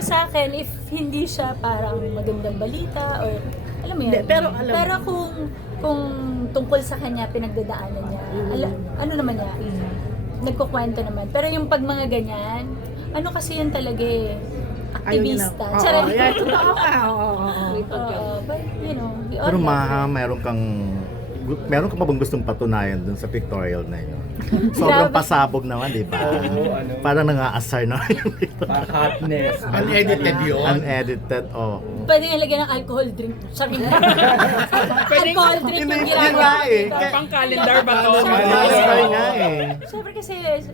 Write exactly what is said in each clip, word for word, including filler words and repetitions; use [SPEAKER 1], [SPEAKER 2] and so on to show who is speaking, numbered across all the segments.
[SPEAKER 1] sa akin, if hindi siya parang magandang balita or alam mo yun.
[SPEAKER 2] Hindi, pero alam mo.
[SPEAKER 1] Pero kung kung tungkol sa kanya pinagdadaanan niya, ala, ano naman niya, nagkukwento naman. Pero yung pag mga ganyan, ano kasi yan talaga eh, aktivista.
[SPEAKER 2] Oo,
[SPEAKER 1] Charot.
[SPEAKER 2] yeah, totoo ka. Oo, oo, oo.
[SPEAKER 1] Oo, but you know, we all
[SPEAKER 3] Pero
[SPEAKER 1] love
[SPEAKER 3] Maha,
[SPEAKER 1] her.
[SPEAKER 3] meron kang meron ka pa bang gustong patunayan dun sa pictorial na yun? Sobrang
[SPEAKER 1] Grabe.
[SPEAKER 3] pasabog naman, di ba?
[SPEAKER 4] Oo, ano.
[SPEAKER 3] Parang nang-aasar na yung pictorial.
[SPEAKER 4] Hotness.
[SPEAKER 5] Unedited yun.
[SPEAKER 3] Unedited, oh.
[SPEAKER 1] Pwede nga lagyan ng alcohol drink. Sabi mo. alcohol drink
[SPEAKER 3] Hindi,
[SPEAKER 1] yung
[SPEAKER 3] yun nga
[SPEAKER 1] ginagawa
[SPEAKER 3] eh.
[SPEAKER 1] dito.
[SPEAKER 3] Kaya-
[SPEAKER 6] Pang calendar ba to?
[SPEAKER 3] Unedited nga eh.
[SPEAKER 1] Siyempre kasi,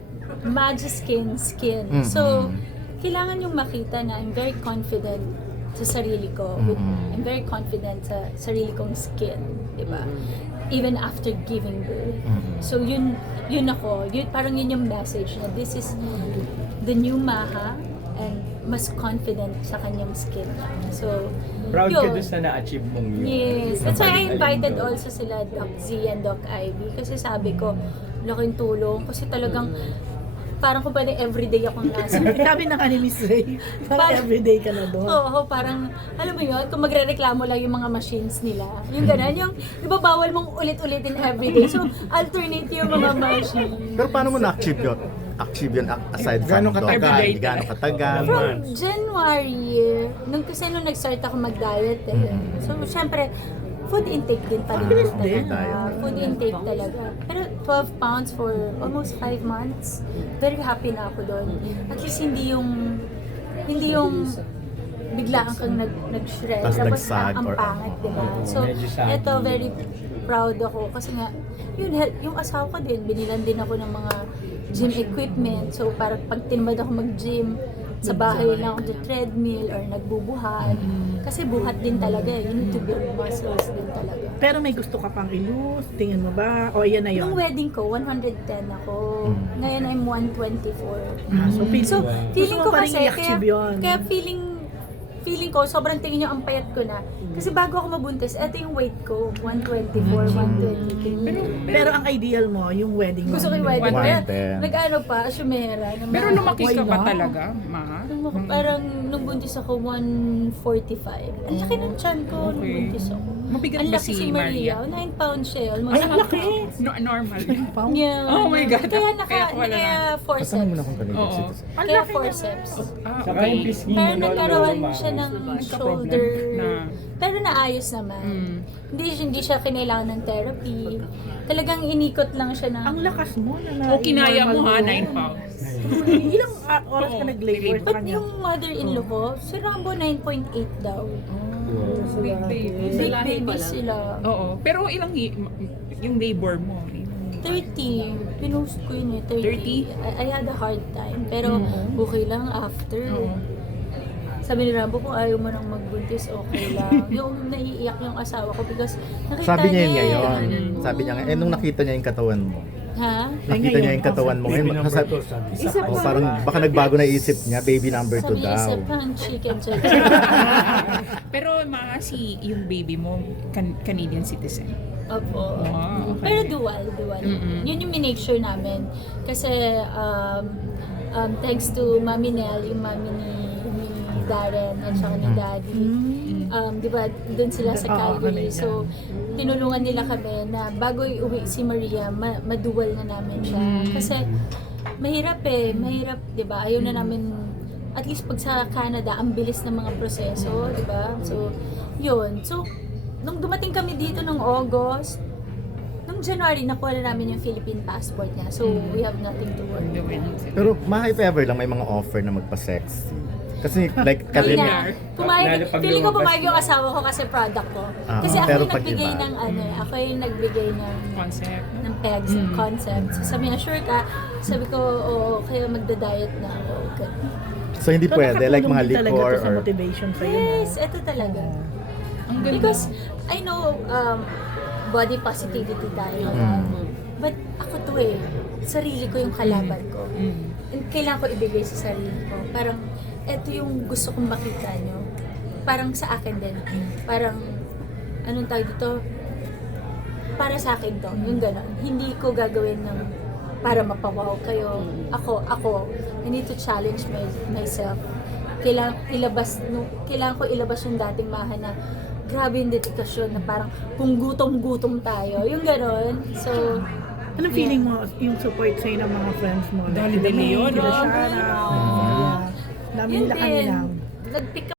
[SPEAKER 1] magic skin, skin.
[SPEAKER 3] Mhm.
[SPEAKER 1] So, kailangan yung makita na I'm very confident sa sarili ko. With,
[SPEAKER 3] Mhm.
[SPEAKER 1] I'm very confident sa sarili kong skin. Diba? Even after giving birth.
[SPEAKER 3] Mhm.
[SPEAKER 1] So, yun, yun ako. Yun, parang yun yung message na this is the new Maha and mas confident sa kanyang skin niya. So,
[SPEAKER 4] Proud ka
[SPEAKER 1] yun.
[SPEAKER 4] doon sa na-achieve mong yun.
[SPEAKER 1] Yes. That's why I
[SPEAKER 4] Alin
[SPEAKER 1] invited
[SPEAKER 4] doon?
[SPEAKER 1] also sila Doc Z and Doc Ivy kasi sabi ko, laking tulong kasi talagang parang kung pwede everyday akong nasa.
[SPEAKER 2] Sabi na ka ni Miss Ray, parang
[SPEAKER 1] Parang-
[SPEAKER 2] everyday ka na doon.
[SPEAKER 1] Oo, parang, alam mo yun, kung magre-reklamo lang yung mga machines nila, yung gano'n, yung, di ba bawal mong ulit-ulitin everyday, so alternate yung mga machines.
[SPEAKER 3] Pero paano mo na-achieve yun? Achieve yun aside from
[SPEAKER 5] Gano'ng katagal?
[SPEAKER 3] dog, Gano'ng katagal?
[SPEAKER 1] From January, nung kasi nung nag-start ako mag-diet eh. So, syempre, food intake din pa rin
[SPEAKER 2] Mabilis
[SPEAKER 1] talaga.
[SPEAKER 2] din.
[SPEAKER 3] Diet.
[SPEAKER 1] Food intake talaga. Pero twelve pounds for almost five months. Very happy na ako doon. At least hindi yung, hindi yung biglaan kang nag, nag-shred.
[SPEAKER 3] Tas
[SPEAKER 1] Tapos
[SPEAKER 3] nagsag
[SPEAKER 1] ang
[SPEAKER 3] or
[SPEAKER 1] pangit, di ba?
[SPEAKER 4] Oo,
[SPEAKER 1] So,
[SPEAKER 4] medyo saggy.
[SPEAKER 1] eto, very proud ako. Kasi nga, yun, hel- yung asawa ko din, binilan din ako ng mga gym equipment. So, parang pag tinamad ako mag-gym, sa bahay lang ako sa treadmill or nagbubuhat. Kasi buhat din talaga. You need to build muscles din talaga.
[SPEAKER 2] Pero may gusto ka pang i-lose, tingin mo ba? O yan na yun?
[SPEAKER 1] Nung wedding ko, one hundred ten ako. Ngayon I'm one twenty-four.
[SPEAKER 2] Ah, so, feel,
[SPEAKER 1] So,
[SPEAKER 4] Wow.
[SPEAKER 1] feeling
[SPEAKER 2] Gusto
[SPEAKER 1] ko
[SPEAKER 2] mo pa rin
[SPEAKER 1] kasi, kaya,
[SPEAKER 2] i-achieve yun.
[SPEAKER 1] kaya feeling, feeling ko, sobrang tingin nyo ang payat ko na. Kasi bago ako mabuntis, eto yung weight ko, one twenty-four, one twenty-three.
[SPEAKER 6] Pero,
[SPEAKER 2] pero ang ideal mo, yung wedding mo.
[SPEAKER 1] Gusto ko yung wedding.
[SPEAKER 6] one
[SPEAKER 1] Kaya,
[SPEAKER 3] ten.
[SPEAKER 1] nag-ano pa, asumera. na
[SPEAKER 6] pero
[SPEAKER 1] mga-
[SPEAKER 6] lumaki
[SPEAKER 2] Why
[SPEAKER 6] ka ba
[SPEAKER 2] not?
[SPEAKER 6] talaga, Maha?
[SPEAKER 1] Lumaki- Parang nung buntis ako, one forty-five. Ang laki ng tiyan ko nung
[SPEAKER 6] Okay.
[SPEAKER 1] buntis ako.
[SPEAKER 6] Mabigat
[SPEAKER 1] Ang
[SPEAKER 6] ba
[SPEAKER 1] laki
[SPEAKER 6] si
[SPEAKER 1] si Maria.
[SPEAKER 6] Maria?
[SPEAKER 1] nine pounds siya. Almost
[SPEAKER 2] Ay, ang
[SPEAKER 1] half
[SPEAKER 2] laki!
[SPEAKER 1] pound.
[SPEAKER 6] No, normal.
[SPEAKER 2] Pound?
[SPEAKER 1] Yeah.
[SPEAKER 6] Oh my God.
[SPEAKER 1] Kaya naka,
[SPEAKER 6] Kaya wala
[SPEAKER 1] kaya
[SPEAKER 6] na.
[SPEAKER 3] Kasama
[SPEAKER 1] forceps.
[SPEAKER 3] mo na kung kanina
[SPEAKER 6] Oo.
[SPEAKER 3] citizen.
[SPEAKER 2] Ang
[SPEAKER 1] Kaya
[SPEAKER 2] laki
[SPEAKER 1] forceps.
[SPEAKER 6] Ah,
[SPEAKER 4] Saka yung
[SPEAKER 6] okay.
[SPEAKER 4] pisngi
[SPEAKER 1] Pero
[SPEAKER 4] mo, no,
[SPEAKER 1] nagkaroon
[SPEAKER 4] no,
[SPEAKER 1] siya ng
[SPEAKER 6] Nagka-problem
[SPEAKER 1] shoulder.
[SPEAKER 6] na-
[SPEAKER 1] Pero naayos naman.
[SPEAKER 6] Mm.
[SPEAKER 1] Hindi, hindi siya kinailangan ng therapy. Talagang inikot lang siya ng...
[SPEAKER 2] Ang lakas mo na na.
[SPEAKER 6] O kinaya mo ha,
[SPEAKER 2] normal
[SPEAKER 6] nine pounds.
[SPEAKER 2] Ilang ah, oras ka
[SPEAKER 6] Oo,
[SPEAKER 2] nag-labor sa
[SPEAKER 1] But
[SPEAKER 2] kanya?
[SPEAKER 1] yung mother-in-law ko, si Rambo nine point eight daw.
[SPEAKER 6] Big baby.
[SPEAKER 1] Big baby sila.
[SPEAKER 6] Oo. Pero ilang hi- yung labor mo?
[SPEAKER 1] thirty. Pinost ko yun eh, thirty.
[SPEAKER 6] thirty?
[SPEAKER 1] I, I had a hard time. Pero okay lang after.
[SPEAKER 6] Oo.
[SPEAKER 1] Sabi ni Rambo, kung ayaw mo nang magbuntis, okay lang. Yung naiiyak yung asawa ko because nakita
[SPEAKER 3] Sabi niya yun
[SPEAKER 1] eh.
[SPEAKER 3] ngayon. Sabi niya nga, eh nung nakita niya yung katawan mo.
[SPEAKER 1] Ha?
[SPEAKER 3] Nakita niya yung katawan mo ngayon.
[SPEAKER 5] Baby number
[SPEAKER 3] Sabi,
[SPEAKER 5] two, sabi.
[SPEAKER 2] Isa
[SPEAKER 3] oh,
[SPEAKER 2] pa.
[SPEAKER 3] parang baka nagbago na isip niya, baby number two
[SPEAKER 1] Sabi niya,
[SPEAKER 3] daw.
[SPEAKER 1] isa pang chicken chicken.
[SPEAKER 6] Pero Maha, si yung baby mo, can- Canadian citizen.
[SPEAKER 1] Opo.
[SPEAKER 6] Wow, okay.
[SPEAKER 1] Pero dual, dual.
[SPEAKER 6] Mm-mm.
[SPEAKER 1] Yun yung minake sure namin. Kasi, um, um, thanks to Mami Nell, yung mami ni, ni Darren at saka ni Daddy. Um, di ba, doon sila sa
[SPEAKER 2] Oo,
[SPEAKER 1] Calgary.
[SPEAKER 2] Canadian.
[SPEAKER 1] So, tinulungan nila kami na bago iuwi si Maria, ma- madual na namin siya. Kasi, mahirap eh. Mahirap, di ba? Ayaw na namin, at least pag sa Canada, ang bilis ng mga proseso, di ba? So, yun. So, nung dumating kami dito nung August, nung January, nakuha na namin yung Philippine passport niya. So, we have nothing to worry.
[SPEAKER 3] Pero Maha, if ever lang may mga offer na magpa-sexy. Kasi like,
[SPEAKER 1] Hindi
[SPEAKER 3] kasi,
[SPEAKER 1] na. Pumayag,
[SPEAKER 4] Lalo pag
[SPEAKER 1] feeling ko
[SPEAKER 4] lumabas
[SPEAKER 1] pumayag yung asawa ko kasi product ko.
[SPEAKER 3] Ah,
[SPEAKER 1] Kasi ako
[SPEAKER 3] pero
[SPEAKER 1] yung
[SPEAKER 3] pag
[SPEAKER 1] nagbigay
[SPEAKER 3] iba.
[SPEAKER 1] ng ano, eh, ako yung nagbigay ng
[SPEAKER 6] Concept.
[SPEAKER 1] ng pegs, ng concepts. So, sabi niya, sure ka? Sabi ko, oo, kaya magda-diet na ako. Ganun.
[SPEAKER 3] so hindi
[SPEAKER 2] So,
[SPEAKER 3] pwede, like
[SPEAKER 2] nakatulong
[SPEAKER 3] mga
[SPEAKER 2] din talaga
[SPEAKER 3] liquor
[SPEAKER 2] to sa
[SPEAKER 3] or...
[SPEAKER 2] motivation sa'yo.
[SPEAKER 1] Yes, ito talaga.
[SPEAKER 6] Ang ganda.
[SPEAKER 1] Because I know um, body positivity tayo.
[SPEAKER 3] Mm.
[SPEAKER 1] But ako to eh, sarili ko yung kalaban ko.
[SPEAKER 6] Mm.
[SPEAKER 1] And kailangan ko ibigay sa sarili ko. Parang, eto yung gusto kong makita nyo. Parang sa akin din. Parang, anong tawag dito? Para sa akin to. Yung gano'n. Hindi ko gagawin ng para mapawaw kayo. Ako, ako, I need to challenge my, myself kailangan ilabas, no, kailangan ko ilabas yung dating Maha na grabe yung dedikasyon na parang kung gutom-gutom tayo. Yung ganon. So,
[SPEAKER 2] Anong feeling mo yung support sa'yo ng mga friends mo?
[SPEAKER 6] Dali-dali yun,
[SPEAKER 2] Kila
[SPEAKER 6] no?
[SPEAKER 2] Shara,
[SPEAKER 1] Ah.
[SPEAKER 2] Dami
[SPEAKER 1] yun
[SPEAKER 2] nila
[SPEAKER 1] din.
[SPEAKER 2] kanilang.
[SPEAKER 1] Nag-pick